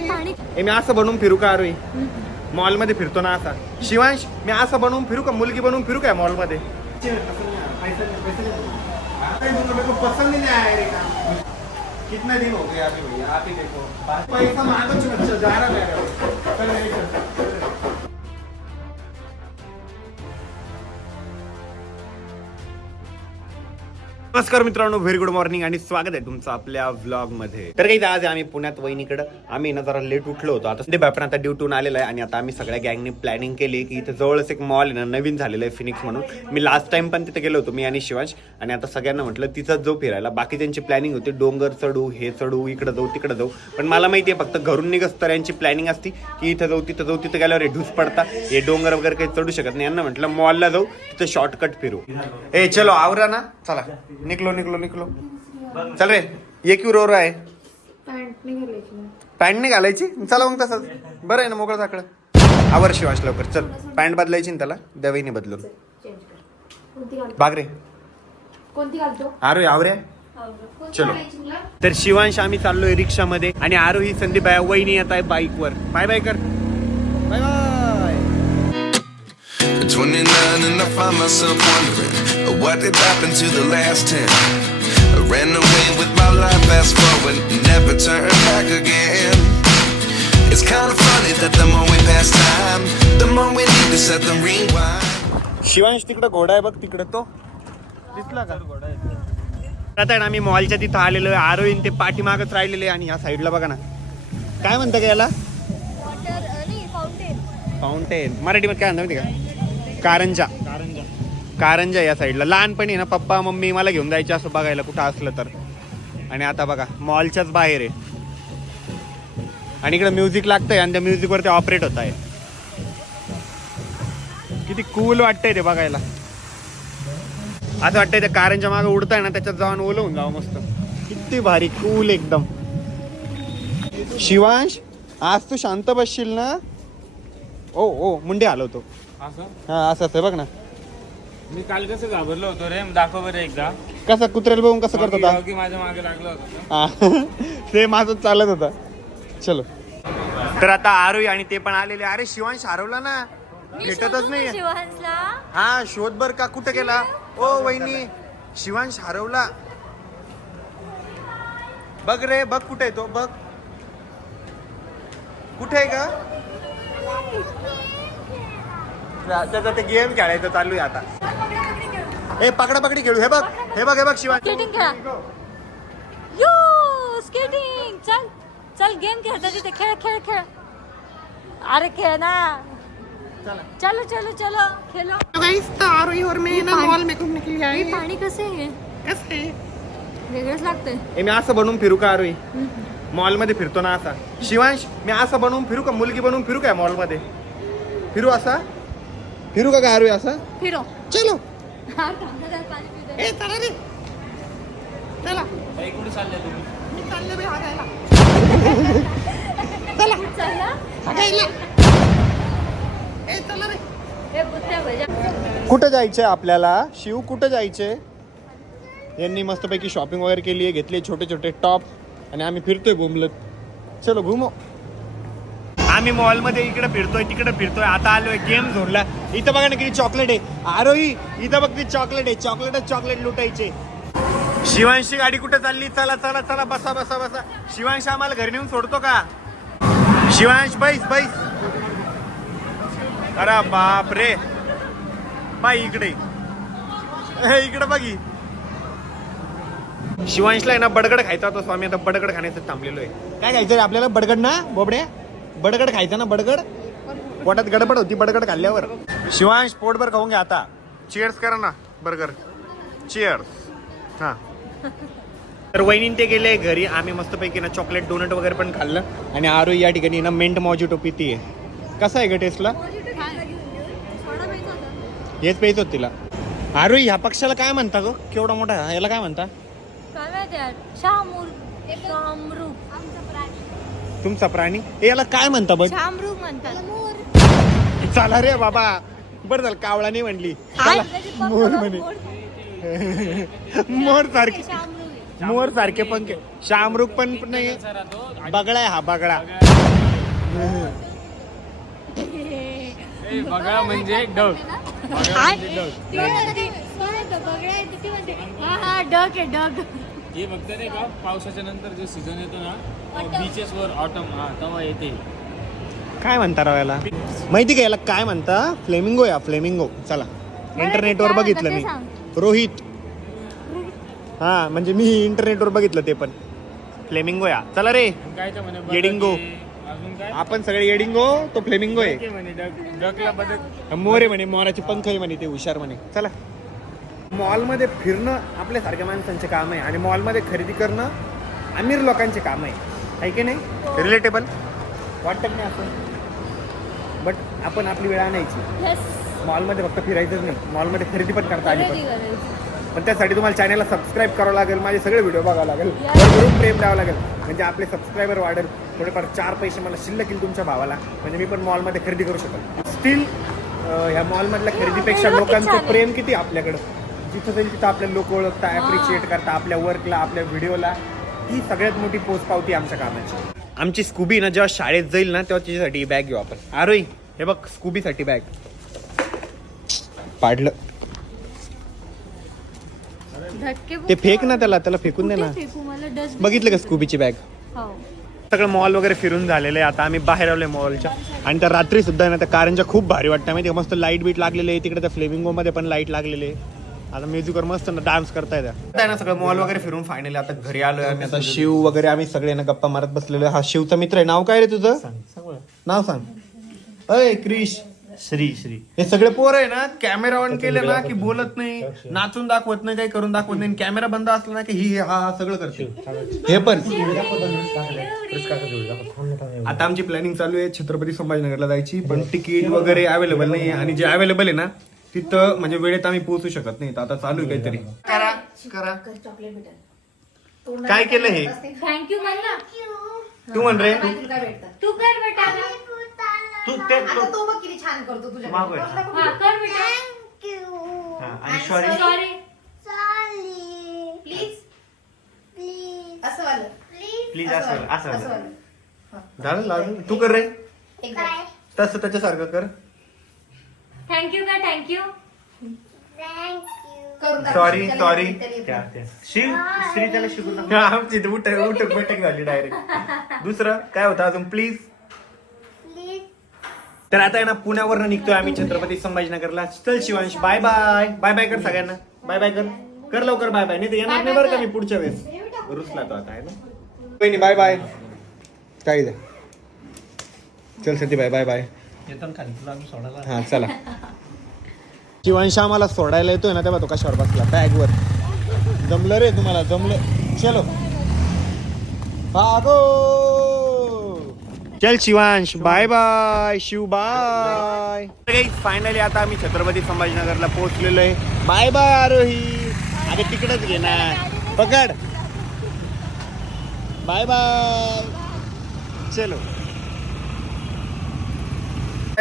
ए मी असं बनवून फिरू का अरे मॉलमध्ये फिरतो ना असा. शिवांश मी असं बनवून फिरू का? मुलगी बनवून फिरू का मॉलमध्ये पसंद नहीं आया रे काम कितना दिन हो गया अभी भैया? आप ही देखो। पैसा मांगो अच्छा जा रहा मेरा नमस्कार मित्रांनो व्हेरी गुड मॉर्निंग आणि स्वागत आहे तुमचं आपल्या व्लॉगमध्ये. तर काही आज आम्ही पुण्यात वहिनीकडे आम्ही ना जरा लेट उठलो होतो. आता ते बापन आता ड्युटून आलेला आहे आणि आता आम्ही सगळ्या गँगने प्लॅनिंग केली की इथे जवळच एक मॉल आहे ना नवीन झालेलं आहे फिनिक्स म्हणून. मी लास्ट टाइम पण तिथे गेलो होतो मी आणि शिवांश. आणि आता सगळ्यांना म्हटलं तिथं जो फिरायला बाकी त्यांची प्लॅनिंग होती डोंगर चढू हे चढू इकडे जाऊ तिकडे जाऊ. पण मला माहिती आहे फक्त घरून निघस तर यांची प्लॅनिंग असती की इथं जाऊ तिथं जाऊ तिथं गेल्यावर हे ढूस पडता. हे डोंगर वगैरे काही चढू शकत नाही. यांना म्हटलं मॉलला जाऊ तिथं शॉर्टकट फिरू. ए चलो आवरा ना. चला. निकलो निकलो निकलो. चल रे ये क्यू रो रहा है? पॅन्ट नाही घालायची चला मग तसंच. बरं आहे ना मोकळं साकडं आवर शिवाश लवकर. चल पॅन्ट बदलायची ना त्याला. दवाईने बदलून. बागरे कोणती घालतो? आरोही आवरे चलो. तर शिवांश आम्ही चाललोय रिक्षामध्ये आणि आरोही संदीप आहे वहिनी येत आहे बाईकवर. बाय बाय कर. Bye bye. 29 and I find myself wondering uh, what did happen to the last 10. I ran away with my life, fast forward, never turn back again. It's kind of funny that the more we pass time, the more we need to set the rewind. Shivansh तिकडं घोडा आहे बघ तिकडं तो दिसला का आता आहे ना आम्ही मॉलच्या तिथं आलेलो आहे आरोहीन ते पाठीमागच राहिलेले आणि या साईडला बघा ना काय म्हणतं का याला फाउंटेन मराठीमध्ये काय म्हणतात माहिती का कारंजा कारंजा या साईडला लहानपणी ना पप्पा मम्मी मला घेऊन जायचे असं बघायला कुठं असलं तर. आणि आता बघा मॉलच्याच बाहेर आहे. आणि इकडे म्युझिक लागतंय आणि त्या म्युझिकवर ते ऑपरेट होत आहे. किती कूल वाटतंय ते बघायला. असं वाटतंय त्या कारंच्या मागे उडताय ना त्याच्यात जाऊन ओलं होऊन जावं मस्त. किती भारी कूल एकदम. शिवांश आज तू शांत बसशील ना? ओ ओ मुंडे हलवतो. असं? हा असं असं बघ ना. मी काल कसं घाबरलो होतो रे दाखव बरं एकदा. कसं कुत्र्याला बघून कसं करत होता? की माझ्या मागे लागलं होतं? हा. ते माझं चालत होता. चलो. तर आता आरोही आणि ते पण आलेले. अरे शिवांश हरवला ना? भेटतच नाही शिवांशला. हा शोध बर का कुठं गेला? ओ वहिनी शिवांश हरवला. बघ रे बघ कुठे आहे तो बघ. कुठे आहे का त्याचा ते गेम खेळायचं चालू आहे आता. ए पकडा पकडी खेळू. हे बघ हे बघ हे बघ शिवांश स्केटिंग खेळा. यो स्केटिंग चल चल गेम खेळता तिथे. खेळ खेळ खेळ. अरे खेळ ना. चलो. चलो चलो खेलो. आरोही और मैं ना मॉल में घूमने के लिए हे। पाणी कसं आहे? कैसे? वेगळंच लागतंय. ए मी असं बनवून फिरू का आरोही मॉलमध्ये फिरतो ना असा. शिवांश मी असं बनवून फिरू का? मुलगी बनवून फिरू का मॉलमध्ये? फिरू असा? फिरू का आरोही असा? फिरो. चलो. हा. ए चला रे. चला. ताई, कुठे चालले तुम्ही? मी चालले बे हागायला चल. ना. हागायला ए चला रे. बुत्त्या भज्या. कुठं जायचंय आपल्याला? शिव कुठं जायचंय? यांनी मस्तपैकी शॉपिंग वगैरे केली आहे घेतले छोटे छोटे टॉप आणि आम्ही फिरतोय बोंबलत चलो घुमो. आम्ही मॉलमध्ये इकडे फिरतोय तिकडे फिरतोय. आता आलोय गेम झोडला इथं बघा ना किती चॉकलेट आहे. आरोही इथं बघ ती चॉकलेट आहे. चॉकलेटच चॉकलेट लुटायचे. शिवांशी गाडी कुठे चालली? चला चला चला बसा बसा बसा. शिवांश आम्हाला घरी नेऊन सोडतो का? शिवांश बैस बैस. अरे बाप रे बाई इकडे. इकडे बघी शिवांशला आहे ना बडगड खायचा होता स्वामी. आता बडगड खाण्याचं थांबलेलो आहे. काय खायचं रे? आपल्याला बडगड ना बोबडे बडगड खायचं ना बडगड? पोटात गडबड होती बडगड खाल्ल्यावर. शिवांश पोटभर खाऊन घ्या आता. चिअर्स करा ना बर्गर चिअर्स हा. तर वहिनी ते गेले घरी. आम्ही मस्तपैकी ना चॉकलेट डोनट वगैरे पण खाल्लं. आणि आरो या ठिकाणी ना मिंट मॉजिटो पिती आहे. कसा आहे ग टेस्टला हेच प्यायचं होतं तिला. आरो ह्या पक्षाला काय म्हणता ग? केवढा मोठा? याला काय म्हणता? काय माहिती तुमचा प्राणी. ए याला काय म्हणता बघ? शामरू म्हणतात. चला रे बाबा. बरं झालं कावळा नाही म्हणली. चला, मोर म्हणे. मोर. सारखे. शामरू मोर सारखे पंख शामरुख पण नाही. बगळा आहे हा बगळा. बघा म्हणजे डग बघा म्हणजे डग हा हा डग आहे डग हे फक्त नाही का पावसाच्या नंतर जो सीझन येतो ना बीचेस वर ऑटम हा तेव्हा येते. काय म्हणता राव याला? माहिती का याला काय म्हणता? फ्लेमिंगो या फ्लेमिंगो चला. इंटरनेटवर बघितलं मी. रोहित. हा म्हणजे मी इंटरनेटवर बघितलं ते पण. फ्लेमिंगो या. चला रे. आणि काय तर म्हणे येडिंगो. आहे. अजून काय? आपण सगळे येडिंगो तो फ्लेमिंगो आहे. बदक मोर म्हणे मोराचे पंख आहे म्हणे ते हुशार म्हणे. चला. मॉलमध्ये फिरणं आपल्यासारख्या माणसांचे काम आहे आणि मॉलमध्ये खरेदी करणं अमीर लोकांचे काम आहे. आहे की नाही? रिलेटेबल वाटत नाही असं. बट आपण आपली वेळ आणायची. यस मॉलमध्ये फक्त फिरायचंच नाही. मॉलमध्ये खरेदी पण करता आली खरेदी पण. पण त्यासाठी तुम्हाला चॅनलला सबस्क्राईब करावं लागेल माझे सगळे व्हिडिओ बघावं लागेल. भरभरून प्रेम द्यावं लागेल. म्हणजे आपले सबस्क्रायबर वाढेल. थोडेफार चार पैसे मला शिल्लक येईल तुमच्या भावाला. म्हणजे मी पण मॉलमध्ये खरेदी करू शकेल. स्टील ह्या मॉलमधल्या खरेदीपेक्षा लोकांचं. प्रेम किती आपल्याकडं? जिथं जाईल तिथं आपल्या लोक ओळखता ॲप्रिशिएट करता आपल्या वर्कला आपल्या व्हिडिओला ही सगळ्यात मोठी पोच पावती आमच्या कामाची. आमची स्कूबी ना जेव्हा शाळेत जाईल ना तेव्हा तिच्यासाठी बॅग घेऊ आपण. आरोही हे बघ स्कूबीसाठी बॅग पाडलं. धक्के ते फेक ना त्याला त्याला फेकून दे ना. कुठे फेकू? मला डस्ट बघितलं का स्कूबीची बॅग हो. सगळं मॉल वगैरे फिरून झालेलं आहे आता आम्ही बाहेर आलोय मॉलच्या आणि त्या रात्री सुद्धा ना त्या कारंजा खूप भारी वाटतं. माहिती? मस्त लाइट बीट लागलेले आहे. तिकडे त्या फ्लेमिंगो मध्ये पण लाइट लागलेले आहे. आता म्युझिकवर मस्त ना डान्स आता आहे ना सगळं मॉल वगैरे फिरून फायनली आता घरी आलोय आम्ही आता शिव वगैरे आम्ही सगळे ना गप्पा मारत बसलेलो. हा शिवचा मित्र आहे. नाव काय रे तुझं? नाव सांग. अय क्रिश. श्री श्री. हे सगळे पोर आहे ना? कॅमेरा ऑन केले ना की बोलत नाही नाचून दाखवत नाही काही करून दाखवत नाही. कॅमेरा बंद असला ना की ही हा हा सगळं करते. हे पण. आता आमची प्लॅनिंग चालू आहे. छत्रपती संभाजीनगरला जायची पण तिकीट वगैरे अवेलेबल नाही आणि जे अवेलेबल आहे ना तिथं म्हणजे वेळेत आम्ही पोहोचू शकत नाही. तर आता चालू आहे काहीतरी. करा करा. काय केलं हे? थँक्यू म्हण ना तू म्हण रे. तू कर बेटा. तू ते आता तो बघ किती छान करतो तुझ्या. हा कर बेटा. हा, आणि सॉरी सॉरी प्लीज असं वालं. प्लीज असं असं असं वालं. झालं तू कर रे. तसं त्याच्यासारखं कर. थँक्यू का थँक्यू त्याला येतं. शिव श्री त्याला आमची इथं उठ उठक बैठक झाली डायरेक्ट दुसरं काय होतं अजून? प्लीज तर आता ना पुण्यावरनं निघतोय आम्ही छत्रपती संभाजीनगरला. चल Shivansh bye bye bye bye कर सगळ्यांना. बाय बाय कर. कर लवकर बाय बाय नाही तर येणार नाही बरं का मी पुढच्या वेळेस. रुसला तो आता आहे ना? बहिणी बाय बाय काय चल सती बाय बाय बाय येतो ना खाली तुला आम्ही सोडायला. हा चला. शिवांश आम्हाला सोडायला येतोय ना तेव्हा तो कशावर बसला? बॅगवर. जमलं रे तुम्हाला? जमलं. चलो. भागो चल Shivansh. Bye bye. Shiv bye. Finally आता आम्ही छत्रपती संभाजीनगरला पोहोचलेलो आहे. Bye bye Aarohi. अरे तिकडच घे ना. पकड. Bye bye. चलो.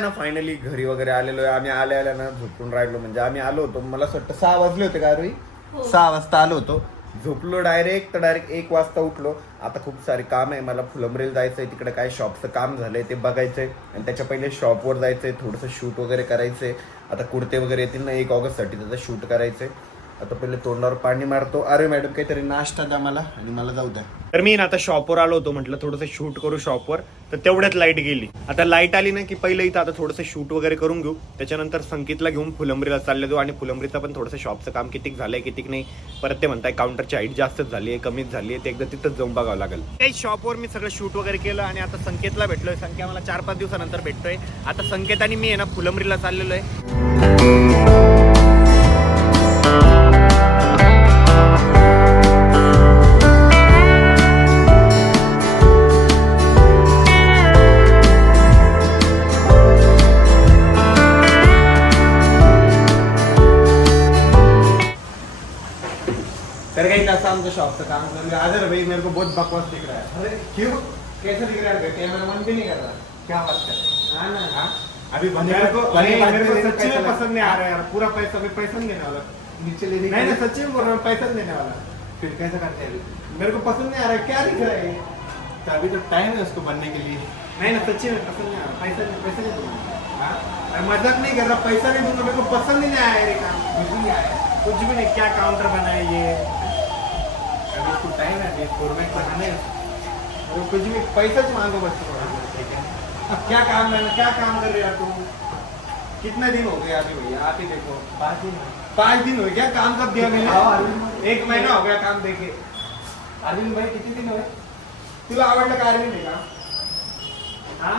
ना फायनली घरी वगैरे आलेलो आहे. आम्ही आल्या आल्या ना झोपून राहिलो. म्हणजे आम्ही आलो होतो. मला असं वाटतं सहा वाजले होते का रोही सहा वाजता आलो होतो. झोपलो डायरेक्ट तर डायरेक्ट एक वाजता उठलो. आता खूप सारे काम आहे. मला फुलंब्रेल जायचंय. तिकडे काय शॉपचं काम झालंय ते बघायचंय. आणि त्याच्या पहिले शॉपवर जायचंय. थोडंसं शूट वगैरे करायचंय. आता कुर्ते वगैरे येतील ना एक ऑगस्टसाठी त्याचं शूट करायचंय. आता पहिले तोंडावर पाणी मारतो. अरे मॅडम काहीतरी नाश्ता द्या मला आणि मला जाऊ द्या. तर मी ना आता शॉपवर आलो होतो म्हटलं थोडंसं शूट करू शॉपवर तर तेवढ्यात लाइट गेली. आता लाइट आली ना की पहिलं इथं आता थोडंसं शूट वगैरे करून घेऊ. त्याच्यानंतर संकेतला घेऊन फुलंबरीला चालले जाऊ आणि फुलंबरीचं पण थोडंसं शॉपचं काम कितीक झालंय कितीक नाही. परत ते म्हणताय काउंटरची हाईट जास्तच झाली आहे कमीच झाली आहे ते एकदा तिथंच जाऊन बघावं लागेल. काही शॉपवर मी सगळं शूट वगैरे केलं आणि आता संकेतला भेटलोय. संख्या मला चार पाच दिवसानंतर भेटतोय. आता संकेत आणि मी आहे ना फुलंबरीला चाललेलो आहे कसं आमचं शॉपचं काम कर है अरे भाई मेरे को बहुत बकवास दिख रहा है। अरे क्यों? कैसे दिख रहा है? कैमरा मन भी नहीं कर रहा। क्या बात कर हाँ? ना हाँ। अभी मेरे को मेरे को सच्ची में पैसा पसंद नहीं आ रहा यार पूरा पैसा मैं पैसा नहीं देने वाला। नीचे लेने नहीं नहीं सच्ची में बोल रहा हूँ पैसा नहीं देने वाला। फिर कैसे करते हैं अभी? मेरे को पसंद नहीं आ रहा है क्या दिख रहा है ये? अभी तो टाइम है उसको बनने के लिए। नहीं ना सच्ची में पसंद नहीं आया पैसा नहीं पैसा नहीं दूँगा हाँ? मज़ाक नहीं कर रहा पैसा नहीं दूँगा मेरे को पसंद ही नहीं आया ये काम। कुछ भी नहीं आया। कुछ भी नहीं क्या काउंटर बनाया ये? अभी इसको टाइम है अभी फॉर्मेट बनाने है। को कुछ भी पैसा ही मांगो बस ठीक है? अब क्या काम है क्या काम कर रहे हो तुम? कितने दिन हो गए अभी भैया? आप ही देखो। पाँच दिन पाँच दिन हो गया काम कब दिया मैंने? एक महीना हो गया काम देके अरविंद भाई किती दिन हुए? तुला आवडलं का अरविंद का हाँ?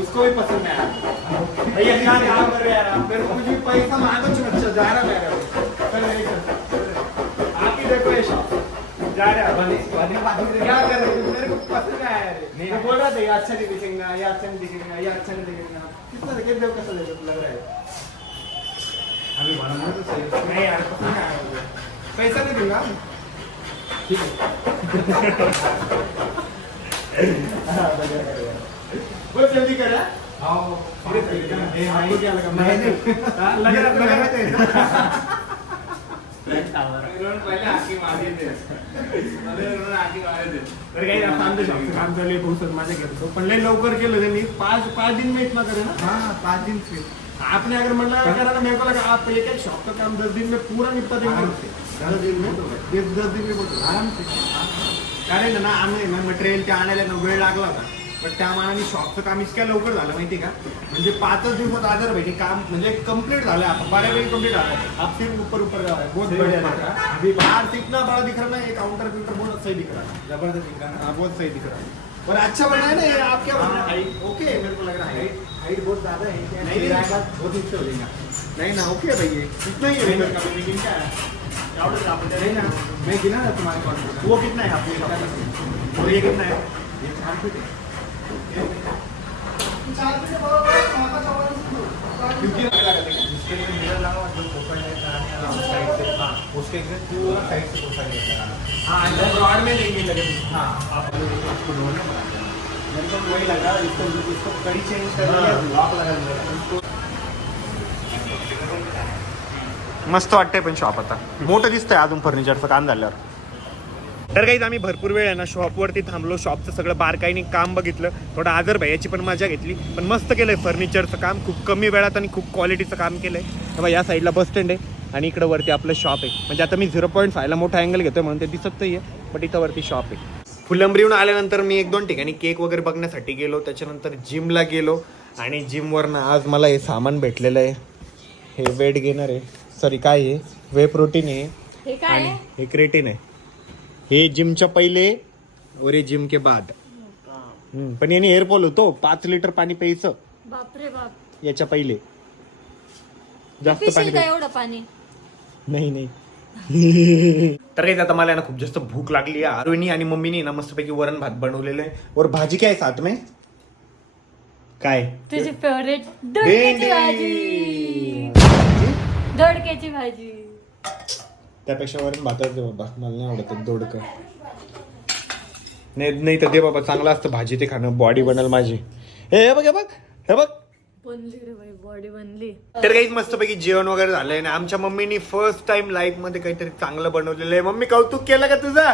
उसको भी पसंद नहीं आया। भैया क्या काम कर रहे हैं यार आप? मेरे को कुछ भी पैसा मांगो चल जा रहा मेरा आप ही देखो ये जा रहा है। क्या कर रहे हो मेरे को पसंद नहीं आया रे मैं बोल रहा था ये अच्छा नहीं दिखेगा ये अच्छा नहीं दिखेगा ये अच्छा नहीं दिखेगा कितना देखे देव कैसा लग लग रहा है। अभी बनना तो सही नहीं यार पसंद आया पैसा नहीं दूँगा ठीक है हाँ। बहुत जल्दी करा आपको क्या लगा मैं हाँ, लग रहा लग रहा था। इन्होंने काम माझ्या पण लय लवकर केलं त्यांनी पाच पाच दिन में इतना करे ना हाँ पाँच दिन से आपने अगर मतलब करा ना मेरे को लगा आप एक एक शॉप का काम दस दिन में पूरा निपटा देंगे दस दिन में दस दस दिन में बोलतो आराम से कारण ना आम्ही मटेरियल ते आणायला ना वेळ लागला होता. पण त्या मानाने शॉपचं काम इतक्या लवकर झालं माहिती का? म्हणजे पाचच दिवसात आजार भेटी काम म्हणजे कंप्लीट झालं. आता बऱ्यापैकी कंप्लीट झालं. आप सिर्फ ऊपर ऊपर जा रहा है बहुत बढ़िया दिख रहा है अभी बाहर से इतना बड़ा दिख रहा है ना ये काउंटर काउंटर बहुत सही दिख रहा है. जबरदस्त दिख रहा है. हाँ बहुत सही दिख रहा है. और अच्छा बना है ना ये आप क्या बना है ओके मेरे को लग रहा है. हाइट बहुत ज्यादा है नहीं बहुत नीचे हो जाएगा. नहीं ना ओके भैया. कितना ही है क्या है? नहीं ना मैं गिना ना तुम्हारे पास वो कितना है आपको? और ये कितना है. साइड से हाँ में नहीं लगे हाँ आप उसको ढूंढना मेरे को वही लगा इसको इसको कड़ी चेंज कर लगा दिया मस्त वाटतंय पण शॉप आता. मोठं दिसतंय अजून फर्निचरचं काम झाल्यावर तर काही आम्ही भरपूर वेळ आहे ना शॉपवरती थांबलो. शॉपचं सगळं बारकाईने काम बघितलं. थोडं आदर भैयाची पण मजा घेतली. पण मस्त केलंय फर्निचरचं काम. खूप कमी वेळात आणि खूप क्वालिटीचं काम केलंय. तेव्हा या साईडला बस स्टँड आहे आणि इकडं वरती आपलं शॉप आहे. म्हणजे आता मी झिरो पॉईंट फायला मोठा अँगल घेतोय म्हणून ते दिसत नाही आहे बट इथं वरती शॉप आहे. फुलंब्रीहून आल्यानंतर मी एक दोन ठिकाणी केक वगैरे बघण्यासाठी गेलो. त्याच्यानंतर जिमला गेलो. आणि जिमवरनं आज मला हे सामान भेटलेलं आहे. हे वेट गेनर आहे. सॉरी काय आहे? वे प्रोटीन आहे. आणि आहे? हे क्रेटिन आहे. हे जिमच्या पहिले और ये जिम के बाद. हम्म, पण याने हेअरफॉल होतो. पाच लिटर पाणी प्यायचं. बापरे बाप. याच्या पहिले. जास्त पाणी पिशील का प्यायचं. एवढं पाणी. नाही नाही. तर काही आता मला ना खूप जास्त भूक लागली आहे. आरोहिणी आणि मम्मीने ना मस्तपैकी वरण भात बनवलेलं आहे. और भाजी काय आहे साथ में? काय? तुझी फेवरेट दोडक्याची भाजी. दोडक्याची भाजी. त्यापेक्षा वरण भातच बाबा मला नाही आवडत दोडकं. नाही नाही तर दे बाबा चांगलं असतं भाजी ते खाणं बॉडी बनल माझी. हे बघ हे बघ हे बघ. बनली रे बाई बॉडी बनली. तर काही मस्तपैकी जेवण वगैरे झालंय आणि आमच्या मम्मीनी फर्स्ट टाइम लाईफमध्ये काहीतरी चांगलं बनवलेलं आहे. मम्मी कौतुक केलं का तुझं?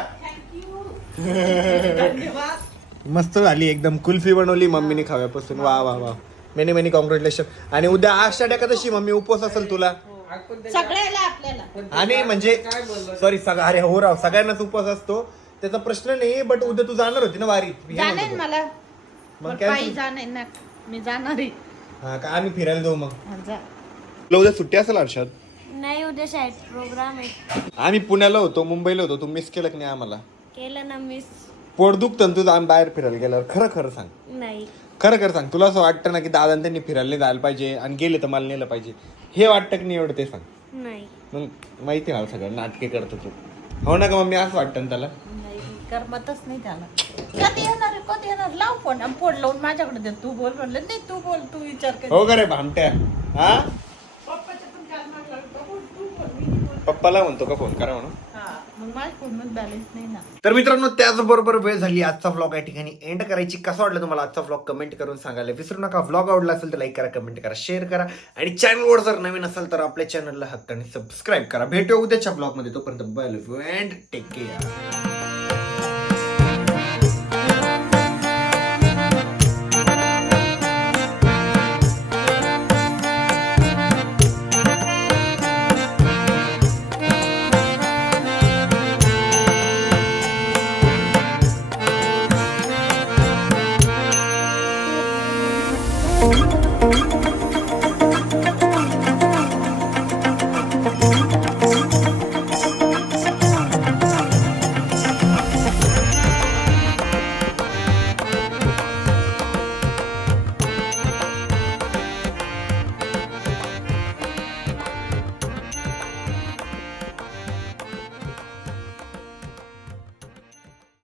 मस्त झाली एकदम कुल्फी बनवली मम्मीने खाव्यापासून. वा वा वा. मेनी मेनी कॉंग्रॅच्युलेशन आणि उद्या आषाढ एकादशी मम्मी उपवास असेल तुला? सगळ्याला आपल्याला. आणि म्हणजे सॉरी सगळं अरे हो राव सगळ्यांनाच उपवास असतो. त्याचा प्रश्न नाही बट उद्या तू जाणार होती ना वारी जाणार मला. मग पण काय पायी तू- जाणार ना. मी जाणार आहे. हा का आम्ही फिरायला जाऊ मग? हा, जा. तुला उद्या सुट्टी असेल हर्षद नाही उद्या शाळेत प्रोग्राम आहे. आम्ही पुण्याला होतो मुंबईला होतो. तू मिस केलं की नाही आम्हाला. केलं ना मिस पोट दुखतं ना तुझं आम्ही बाहेर फिरायला गेल्यावर. खरं खरं सांग. नाही. खरं खरं सांग तुला असं वाटतं ना की दादा त्यांनी फिरायला नाही जायला पाहिजे आणि गेले तर मला नेलं पाहिजे? हे वाटतं की नाही एवढं ते सांग. नाही. मग माहिती आहे मला सगळं नाटके करतो तू. हो ना का मम्मी असं वाटतं ना त्याला? नाही करमतच नाही त्याला. कधी येणार आहे, कधी येणार? लाव फोन आणि फोन लावून माझ्याकडे दे. तू बोल म्हणलं नाही तू बोल तू विचार कर. हो का रे भामट्या. हा. पप्पाला म्हणतो का फोन करा म्हणून? तर मित्रांनो त्याचबरोबर वेळ झाली आजचा व्लॉग या ठिकाणी एंड करायची. कसं वाटलं तुम्हाला आजचा व्लॉग कमेंट करून सांगायला विसरू नका. व्लॉग आवडला असेल तर लाईक करा कमेंट करा शेअर करा. आणि चॅनलवर जर नवीन असेल तर आपल्या चॅनलला हक्काने सबस्क्राईब करा. भेटू उद्याच्या ब्लॉगमध्ये तोपर्यंत बाय अँड टेक केअर